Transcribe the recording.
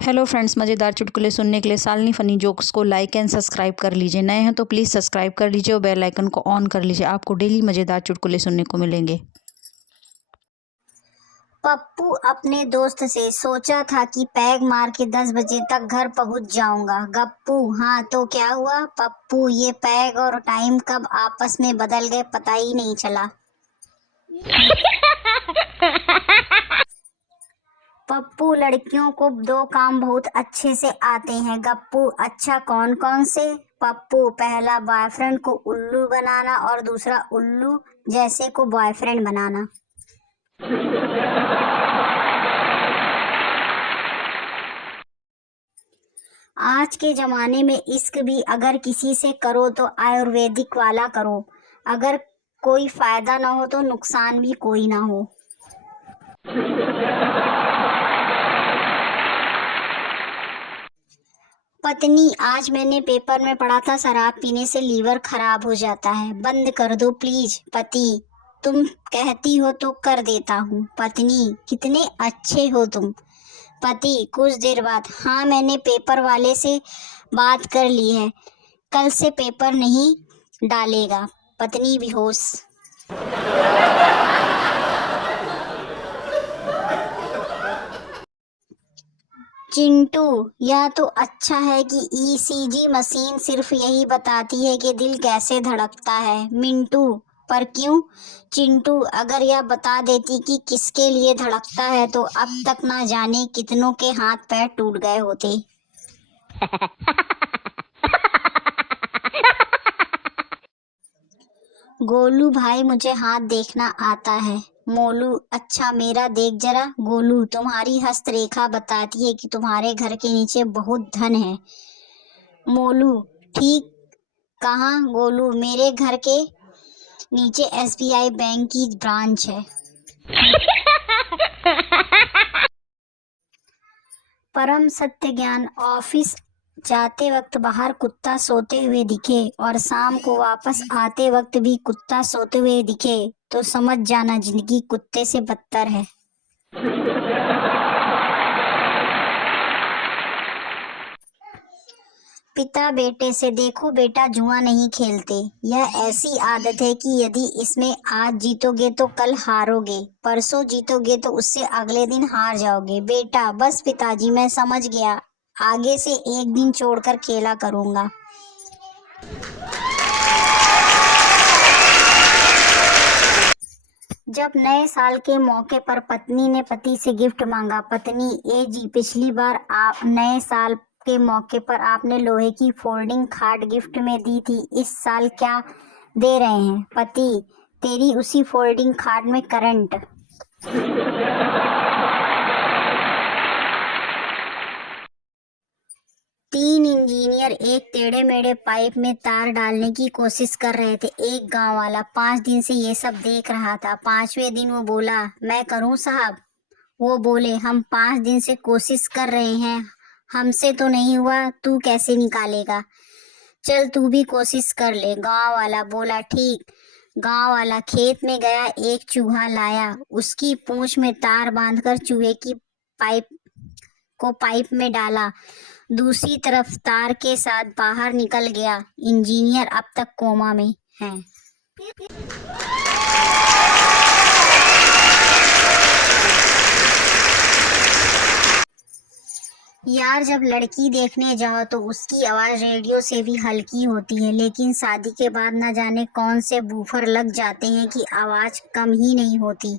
Hello friends, मज़ेदार चुटकुले सुनने के लिए शालिनी फ़नी जोक्स को लाइक एंड सब्सक्राइब कर लीजिए। नए हैं तो प्लीज़ सब्सक्राइब कर लीजिए और बेल आइकन को ऑन कर लीजिए। आपको डेली मज़ेदार चुटकुले सुनने को मिलेंगे। पप्पू अपने दोस्त से सोचा था कि पैग मार के 10 बजे तक घर पहुंच जाऊंगा। गप्पू, हाँ तो क्या हुआ? पप्पू, ये पैग और टाइम कब आपस में बदल गए पता ही नहीं चला। पप्पू, लड़कियों को 2 काम बहुत अच्छे से आते हैं। गप्पू, अच्छा कौन कौन से? पप्पू, पहला बॉयफ्रेंड को उल्लू बनाना और दूसरा उल्लू जैसे को बॉयफ्रेंड बनाना। आज के ज़माने में इश्क भी अगर किसी से करो तो आयुर्वेदिक वाला करो। अगर कोई फ़ायदा ना हो तो नुकसान भी कोई ना हो। पत्नी, आज मैंने पेपर में पढ़ा था शराब पीने से लीवर खराब हो जाता है, बंद कर दो प्लीज। पति, तुम कहती हो तो कर देता हूँ। पत्नी, कितने अच्छे हो तुम। पति, कुछ देर बाद, हाँ मैंने पेपर वाले से बात कर ली है, कल से पेपर नहीं डालेगा। पत्नी बेहोश। चिंटू, यह तो अच्छा है कि ईसीजी मशीन सिर्फ यही बताती है कि दिल कैसे धड़कता है। मिंटू, पर क्यों? चिंटू, अगर यह बता देती कि किसके लिए धड़कता है तो अब तक ना जाने कितनों के हाथ पैर टूट गए होते। गोलू भाई, मुझे हाथ देखना आता है। मोलू, अच्छा मेरा देख जरा। गोलू, तुम्हारी हस्तरेखा बताती है कि तुम्हारे घर के नीचे बहुत धन है। मोलू, ठीक कहाँ? गोलू, मेरे घर के नीचे एसबीआई बैंक की ब्रांच है। परम सत्य ज्ञान, ऑफिस जाते वक्त बाहर कुत्ता सोते हुए दिखे और शाम को वापस आते वक्त भी कुत्ता सोते हुए दिखे तो समझ जाना जिंदगी कुत्ते से बदतर है। पिता बेटे से, देखो बेटा, जुआ नहीं खेलते। यह ऐसी आदत है कि यदि इसमें आज जीतोगे तो कल हारोगे, परसों जीतोगे तो उससे अगले दिन हार जाओगे। बेटा, बस पिताजी मैं समझ गया, आगे से एक दिन छोड़कर खेला करूंगा। जब नए साल के मौके पर पत्नी ने पति से गिफ्ट मांगा। पत्नी, ए जी, पिछली बार आप नए साल के मौके पर आपने लोहे की फोल्डिंग खाट गिफ्ट में दी थी, इस साल क्या दे रहे हैं? पति, तेरी उसी फोल्डिंग खाट में करंट। 3 इंजीनियर एक टेढ़े मेढ़े पाइप में तार डालने की कोशिश कर रहे थे। एक गांव वाला 5 दिन से ये सब देख रहा था। 5वें दिन वो बोला, मैं करूं साहब? वो बोले, हम 5 दिन से कोशिश कर रहे हैं, हमसे तो नहीं हुआ, तू कैसे निकालेगा? चल तू भी कोशिश कर ले। गांव वाला बोला, ठीक। गांव वाला खेत में गया, एक चूहा लाया, उसकी पूंछ में तार बांधकर चूहे की पाइप में डाला, दूसरी तरफ तार के साथ बाहर निकल गया। इंजीनियर अब तक कोमा में हैं। यार, जब लड़की देखने जाओ तो उसकी आवाज रेडियो से भी हल्की होती है, लेकिन शादी के बाद न जाने कौन से बूफर लग जाते हैं कि आवाज कम ही नहीं होती।